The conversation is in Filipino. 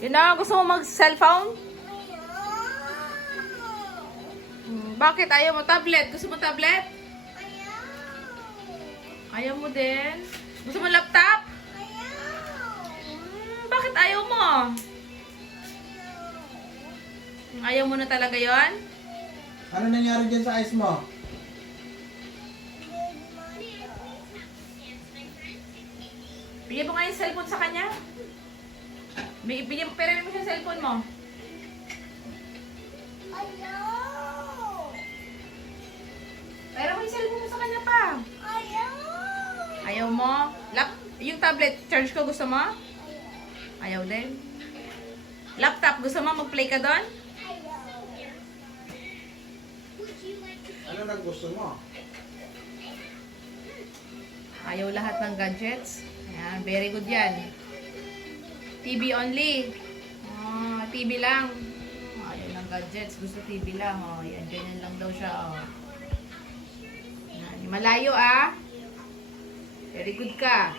Yun na, gusto mo mag-cellphone? Bakit? Ayaw mo tablet? Gusto mo tablet? Ayaw mo din? Gusto mo laptop? Bakit ayaw mo? Ayaw mo na talaga yon? Ano nangyari dyan sa eyes mo? Bigyan mo nga yung cellphone sa kanya. Bigyan mo, pera mo siya yung cellphone mo. Pera mo yung cellphone mo sa kanya pa. Ayaw mo? Yung tablet, charge ko, gusto mo? Ayaw din. Laptop, gusto mo mag-play ka doon? Ano nang gusto mo? Ayaw lahat ng gadgets. Ayan, very good yan. TV only. Oh, TV lang. Ayaw ng gadgets, gusto TV lang. Oh, yan, ganyan lang daw siya. Oh. Yan, malayo ah. Very good ka.